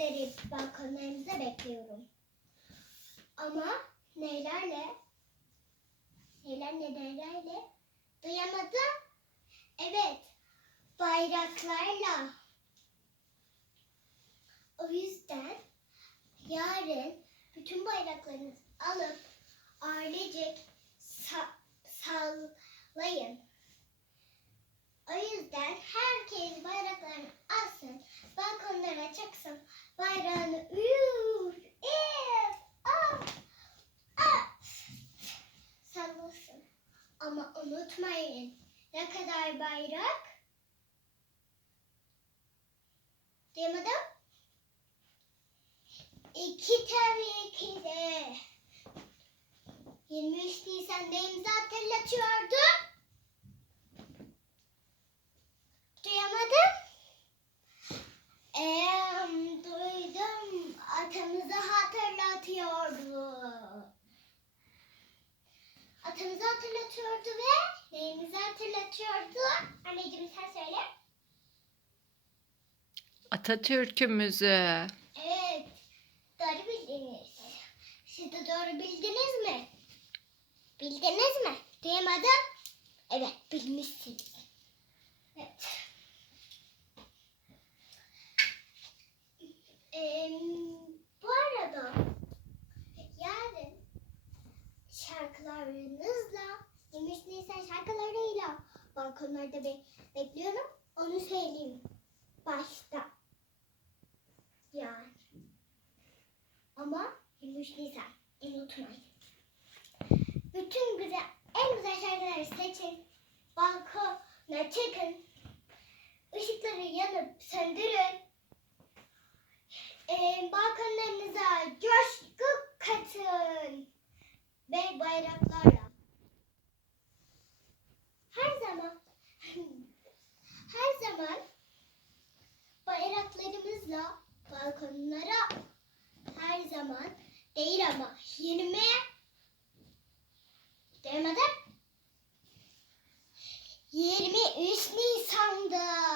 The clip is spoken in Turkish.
sizleri balkonlarımıza bekliyorum. Ama nelerle? Neler nelerle? Duyamadım. Evet, bayraklarla. O yüzden yarın bütün bayraklarınızı alıp ailecek sa- Ama unutmayın, ne kadar bayrak? Duyamadım. İki tabii ki de. 23 Nisan'da imza hatırlatıyordu. Duyamadım. Eee duydum. Atamızı hatırlatıyordu. Atamızı hatırlatıyordu ve neyimizi hatırlatıyordu? Anneciğim sen söyle. Atatürk'ümüzü. Evet. Doğru bildiniz. Siz de doğru bildiniz mi? Bildiniz mi? Duyamadım. Evet bilmişsiniz. Evet. Ee, bu arada yarın şarkılarınızla 23 Nisan şarkılarıyla balkonlarda be- bekliyorum. Onu söyleyeyim. Başta. Yani. Ama 23 Nisan unutmayın. Bütün güzel, en güzel şarkıları seçin. Balkona çıkın. Işıkları yanıp söndürün. Ee, balkonlarınıza coşku katın. Ve bayraklarla. Her zaman her zaman bayraklarımızla balkonlara her zaman değil ama 20 demedim 23 Nisan'da